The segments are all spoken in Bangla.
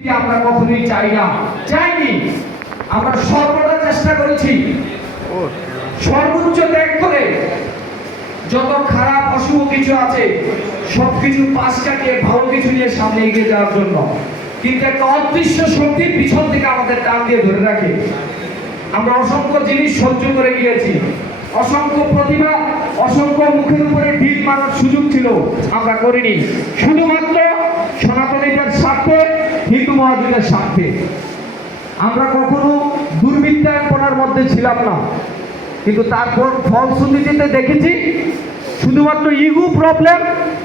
আমরা কখনোই চাই না, চাইনি। আমরা সর্বদা চেষ্টা করেছি সর্বোচ্চ ত্যাগ করে যত খারাপ অশুভ কিছু আছে সবকিছু পাশ কাটিয়ে ভালো কিছু নিয়ে সামনে এগিয়ে যাওয়ার জন্য। কিন্তু একটা অদৃশ্য শক্তি পিছন থেকে আমাদের টান দিয়ে ধরে রাখে। আমরা অসংখ্য জিনিস সহ্য করে গিয়েছি, অসংখ্য প্রতিভা, অসংখ্য মুখের উপরে ভিড় মারার সুযোগ ছিল, আমরা করিনি। শুধুমাত্র সনাতনীদের স্বার্থে, হিন্দু মহাজনের স্বার্থে। আমরা কখনো দুর্বৃত্তায়নের মধ্যে ছিলাম না, কিন্তু তারপর ফলশ্রুতিতে দেখেছি শুধুমাত্র ইগো প্রবলেম,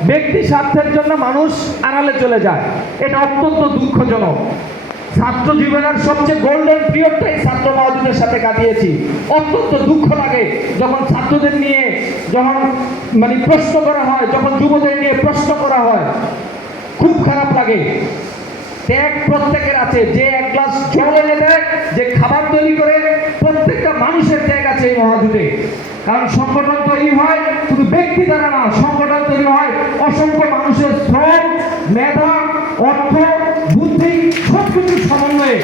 ব্যক্তি স্বার্থের জন্য মানুষ আড়ালে চলে যায়। এটা অত্যন্ত দুঃখজনক। ছাত্র জীবনের সবচেয়ে গোল্ডেন পিরিয়ডটাই ছাত্র মহাজনের সাথে কাটিয়েছি। অত্যন্ত দুঃখ লাগে যখন ছাত্রদের নিয়ে যখন প্রশ্ন করা হয়, যখন যুবদের নিয়ে প্রশ্ন করা হয়, খুব খারাপ লাগে। ত্যাগ প্রত্যেকের আছে, যে এক গ্লাস জল এনে দেয়, যে খাবার তৈরি করে, প্রত্যেকটা মানুষের ত্যাগ আছে এই মহাজুটে। কারণ সংগঠন তৈরি হয় শুধু ব্যক্তি দ্বারা না, সংগঠন তৈরি হয় অসংখ্য মানুষের শ্রম, মেধা, অর্থ, বুদ্ধি সবকিছু সমন্বয়ে।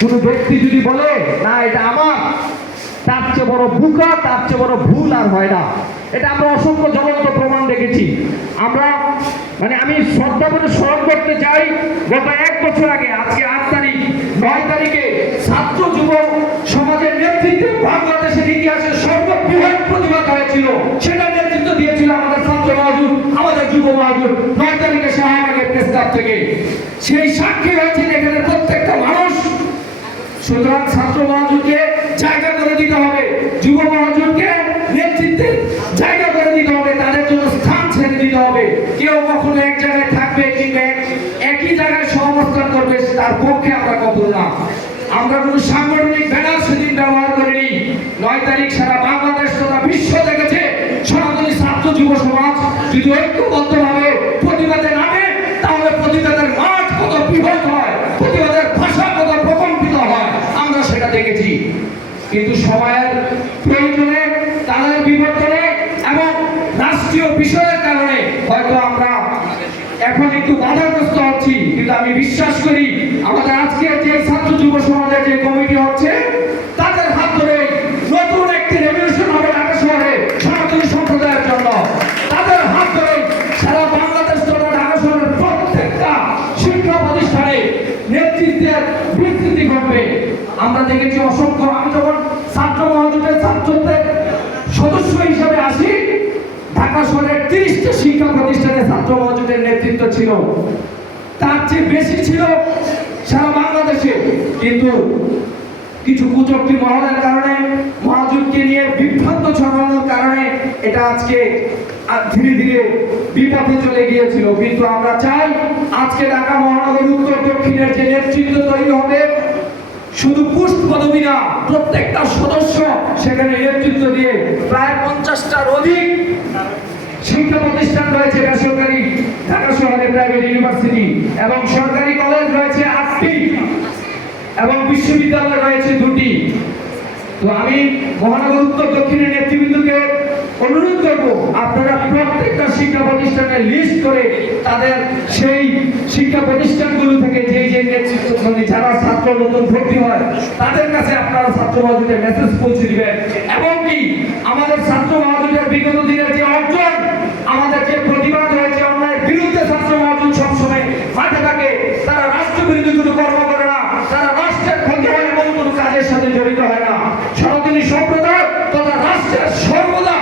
কোনো ব্যক্তি যদি বলে না এটা আমার, তার চেয়ে বড় বুকা, তার চেয়ে বড় ভুল আর হয় না। এটা আমরা অসংখ্য জ্বলন্ত প্রমাণ দেখেছি। আমরা আমি শ্রদ্ধা করে স্মরণ করতে চাই, গত 1 বছর আগে, আজকে 8 তারিখ, 9 তারিখে ছাত্র যুব সমাজের নেতৃত্বে বাংলাদেশের ইতিহাসে সর্ববৃহৎ প্রতিবাদ হয়েছিল। সেটা নেতৃত্ব দিয়েছিল আমাদের ছাত্র মহাজুর, আমাদের যুব মহাজুর। 9 তারিখে শাহবাগের প্রেস ক্লাব থেকে সেই সাক্ষী হয়েছে এখানে প্রত্যেকটা মানুষ। সুতরাং ছাত্র মহাজুরকে জায়গা করে দিতে হবে, যুব মহাজুরকে নেতৃত্বের জায়গা করে দিতে হবে, তাদের জন্য স্থান ছেড়ে দিতে হবে। কেউ কখনো এক জায়গায় থাকবে কিংবা একই জায়গায় সহাবস্থান করবে, তার পক্ষে আমরা কখনো না। আমরা কোনো সাংগঠনিক ব্যানার সেদিন ব্যবহার করিনি। 9 তারিখ সারা বাংলাদেশ তথা বিশ্ব দেখেছে সনাতনী ছাত্র যুব সমাজ যদি ঐক্যবদ্ধভাবে প্রতিবাদে নামে, তাহলে প্রতিবাদের মাঠ কত বৃহৎ হয়, প্রতিবাদের ভাষা কত প্রকম্পিত হয়, আমরা সেটা দেখেছি। কিন্তু সময়ের প্রয়োজনে, তাদের বিবর্তনে এবং রাষ্ট্রীয় বিষয়ের কারণে হয়তো আমরা এখন একটু বাধাগ্রস্ত হচ্ছি। কিন্তু আমি বিশ্বাস করি আমাদের আজকে যে ছাত্র যুব সমাজের যে কমিটি হচ্ছে, তাদের হাত ধরে নতুন একটি রেভলিউশন হবে ঢাকা শহরে সনাতনী সম্প্রদায়ের জন্য। তাদের হাত ধরে সারা বাংলাদেশ তথা ঢাকা শহরের প্রত্যেকটা শিক্ষা প্রতিষ্ঠানে নেতৃত্বের বিস্তৃতি ঘটবে। আমরা দেখেছি অসংখ্য, আমি যখন ছাত্র মহাজোটের ছাত্রদের সদস্য হিসাবে আসি, ঢাকা শহরের 30টা শিক্ষা প্রতিষ্ঠানে ছাত্র মহাজোটের নেতৃত্ব ছিল, তার চেয়ে বেশি ছিল সারা বাংলাদেশে। কিন্তু কিছু কুচক্রী মহলের কারণে, মহাজোটকে নিয়ে বিভ্রান্ত ছড়ানোর কারণে এটা আজকে ধীরে ধীরে বিপথে চলে গিয়েছিল। কিন্তু আমরা চাই আজকে ঢাকা মহানগর উত্তর দক্ষিণের যে নেতৃত্ব তৈরি হবে, শুধু পোস্ট পদবী না, প্রত্যেকটা সদস্য সেখানে নেতৃত্ব দিয়ে প্রায় 50টার অধিক শিক্ষা প্রতিষ্ঠান রয়েছে বেসরকারি, ঢাকা শহরে প্রাইভেট ইউনিভার্সিটি এবং সরকারি কলেজ রয়েছে 8টি এবং বিশ্ববিদ্যালয় রয়েছে 2টি। তো আমি মহানগর উত্তর দক্ষিণের নেতৃবৃন্দকে অনুরোধ করবো, আপনারা প্রত্যেকটা শিক্ষা প্রতিষ্ঠানের লিস্ট করে তাদের সেই শিক্ষা প্রতিষ্ঠানগুলো থেকে যে যে নেতৃত্ব, যারা ছাত্র নতুন ভর্তি হয়, তাদের কাছে আপনারা ছাত্র মহাজোটের মেসেজ পৌঁছে দিবেন। এবং কি আমাদের ছাত্র মহাজোটের বিগত দিনের যে অর্জন, আমাদের যে প্রতিবাদ হয়েছে অন্যায়ের বিরুদ্ধে, ছাত্র মহাজোট সবসময় মাঠে থাকে। তারা রাষ্ট্রবিরোধী কোনো কর্ম করে না, তারা রাষ্ট্রের ক্ষতি হয় এমন কোনো কাজের সাথে জড়িত হয় না। সনাতনী সম্প্রদায় তথা রাষ্ট্রের সর্বদা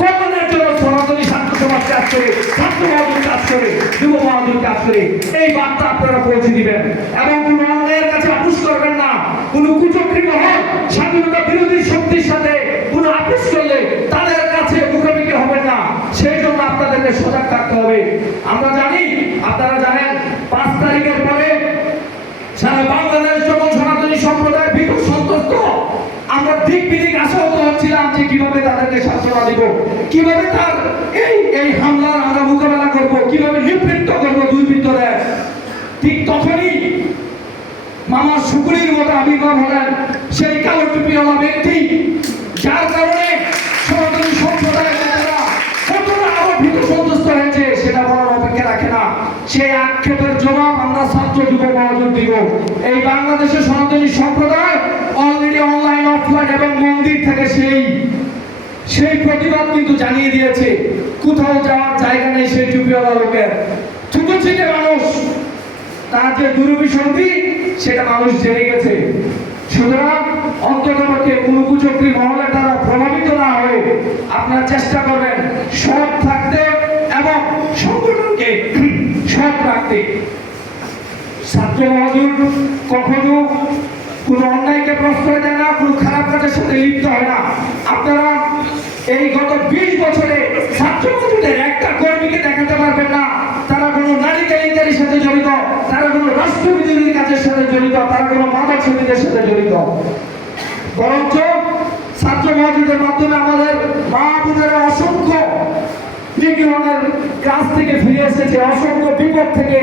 কল্যাণের জন্য সনাতনী ছাত্র সমাজ কাজ করে, ছাত্র মহাজোট কাজ করে, যুব মহাজোট কাজ করে। এই বার্তা আপনারা পৌঁছে দিবেন এবং কোনো অন্যায়ের কাছে আপোষ করবেন না। কোনো কুচক্রী মহল স্বাধীনতা বিরোধী শক্তির সাথে কোনো আপোষ করলে তাদের কাছে মুখোমুখি হবেন না। সেই জন্য আপনাদেরকে সজাগ থাকতে হবে। আমরা জানি, আপনারা জানেন 5 তারিখের পরে সারা বাংলাদেশ যখন সনাতনী সম্প্রদায় ভীত সন্ত্রস্ত, আমরা দিক বিদিক আশাহত হচ্ছিলাম যে কিভাবে তাদেরকে সান্ত্বনা দিব, কিভাবে তার এই হামলার আমরা মোকাবেলা করব, কিভাবে নিবৃত্ত করবো দুর্বৃত্তদের। ঠিক তখনই মামা শুকুরির মতো আবির্ভাব হলেন সেই কালো টুপিওয়ালা ব্যক্তি, যার কারণে সনাতনী সম্প্রদায়ের নেতারা কতটা আরো ভীত সন্ত্রস্ত হয়েছে সেটা বলার অপেক্ষা রাখে না। সেই আক্ষেপের জবাব আমরা ছাত্র যুব মহাজোট দিব। এই বাংলাদেশের সনাতনী সম্প্রদায় অলরেডি অনলাইন অফলাইন এবং মন্দির থেকে সেই প্রতিবাদ কিন্তু জানিয়ে দিয়েছে। কোথাও যাওয়ার জায়গা নেই সেই টুপিওয়ালা লোকের। ছোট ছোট মানুষ তার যে দুর্বিসন্ধি সেটা মানুষ জেনে গেছে। সুতরাং অন্ততপক্ষে কোনো কুচক্রী মহলে তারা প্রভাবিত না হয়ে আপনারা চেষ্টা করবেন সৎ থাকতে এবং সংগঠনকে সৎ রাখতে। ছাত্র মহাজোট কখনো কোনো অন্যায়কে প্রশ্রয় দেয় না, কোনো খারাপ কাজের সাথে লিপ্ত হয় না। আপনারা এই গত 20 বছরে ছাত্র মহাজোটের একটা কর্মীকে দেখাতে পারবেন না তারা কোনো নারী কেলেঙ্কারির সাথে জড়িত, তারা কোনো রাষ্ট্রবিরোধী কাজের সাথে জড়িত, তারা কোনো মাদক সেবীদের সাথে জড়িত। বরঞ্চ ছাত্র মহাজোটের মাধ্যমে আমাদের মা বোনেরা অসংখ্য নিপীড়নের কাছ থেকে ফিরে এসেছে, অসংখ্য বিপদ থেকে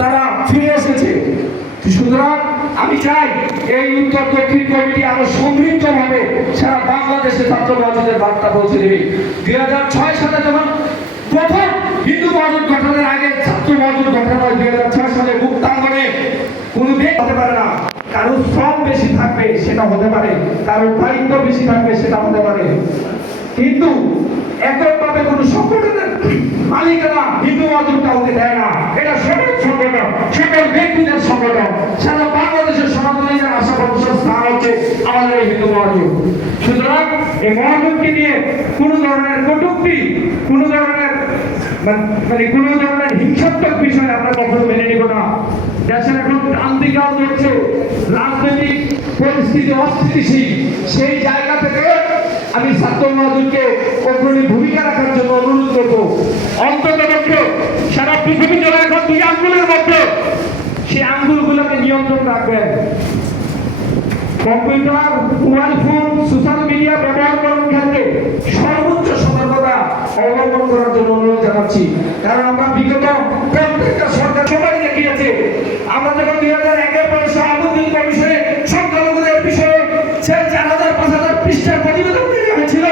তারা ফিরে এসেছে। সুতরাং আমি চাই এই উত্তর দক্ষিণ কমিটি আরো সমৃদ্ধভাবে সারা বাংলাদেশে ছাত্র মহাজোটের বার্তা পৌঁছে দেবে। 2006 সালে যখন প্রথম হিন্দু মহাজোট গঠনের আগে ছাত্র মহাজোট গঠন হয় 2006 সালে মুক্তাঙ্গনে কোনো ব্যক্তি হতে পারে না, কারোর শ্রম বেশি থাকবে সেটা হতে পারে, কারোর দায়িত্ব বেশি থাকবে সেটা হতে পারে, কিন্তু এককভাবে কোনো সংগঠনের মালিকেরা হিন্দু মহাজোটটা হতে দেয় না। এটা সকল সংগঠন, সকল ব্যক্তিদের সংগঠন, সারা বাংলাদেশের সনাতনীদের আশা প্রত্যাশার স্থান হচ্ছে আমাদের এই হিন্দু মহাজোট। সুতরাং এই মহাজোটকে নিয়ে কোনো ধরনের কটূক্তি, কোনো ধরনের কোনো ধরনের হিংসাত্মক বিষয় আমরা কখনো মেনে নিব না। দেশের এখন ক্রান্তিকাল চলছে, রাজনৈতিক পরিস্থিতি অস্থিতিশীল, সেই জায়গা থেকে আমি ছাত্র মহাজোটকে অগ্রণী ভূমিকা রাখার জন্য অনুরোধ করবো। অন্ততপক্ষে সারা পৃথিবী জন্য এখন 2 আঙ্গুলের মধ্যে সেই আঙ্গুলগুলোকে নিয়ন্ত্রণ রাখবেন। Computer, mobile phone, social media ব্যবহার করার ক্ষেত্রে সর্বোচ্চ সতর্কতা অবলম্বন করার জন্য অনুরোধ জানাচ্ছি। কারণ আমরা বিগত প্রত্যেকটা সরকার সবাই দেখিয়েছে, আমরা যখন 2001 পরে শাহাবুদ্দিন কমিশনে সংখ্যালঘুদের বিষয়ে 4000-5000 পৃষ্ঠার প্রতিবেদন দেওয়া হয়েছিল,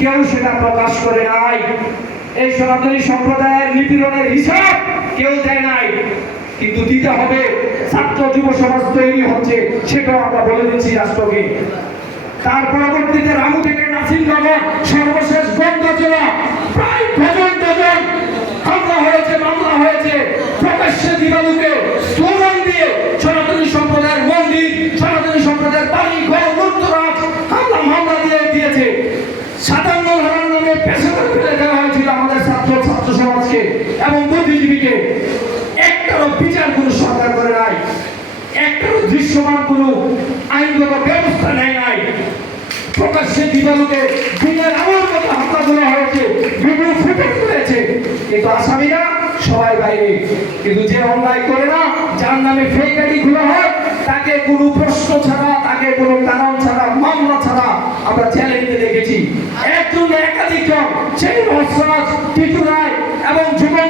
কেউ সেটা প্রকাশ করে নাই। এই সনাতনী সম্প্রদায়ের নিপীড়নের হিসাব কেউ দেয় নাই, কিন্তু দিতে হবে। ছাত্র যুব সমাজ তৈরি হচ্ছে, সেটাও আমরা বলে দিচ্ছি রাষ্ট্রকে। তার পরবর্তীতে রামু থেকে নাসিরনগর, সর্বশেষ গন্ধচলা প্রায় ডজন হামলা হয়েছে, মামলা হয়েছে। প্রকাশ্যে দিবালুকে স্লোগান দিয়ে সনাতনী সম্প্রদায়ের মন্দির, সনাতনী সম্প্রদায়ের বাড়ি ঘর লুটতরাজ মামলা দিয়েছে। 57 ধারার নামে পেশাদার ফেলে দেওয়া হয়েছিল আমাদের ছাত্র সমাজকে এবং বুদ্ধিজীবীকে। একটারও বিচার কোনো সরকার করে নাই, একটারও দৃশ্যমান কোনো আইনগত ব্যবস্থা নেয় নাই। প্রকাশ্যে দিবালুকে দিনের আমার মতো হামলাগুলো হয়েছে, ভিডিও ফুটেজ রয়েছে, কিন্তু আসামিরা সবাই বাইরে। কিন্তু যে অন্যায় করে না, যার নামে ফেক আইডি খোলা হয়, তাকে কোনো প্রশ্ন ছাড়া, তাকে কোনো কারণ ছাড়া, মামলা ছাড়া আমরা জেলে নিতে দেখেছি। একজন একাধিক জন, সেই রহস্যরাজ, টিটু রায় এবং যুবক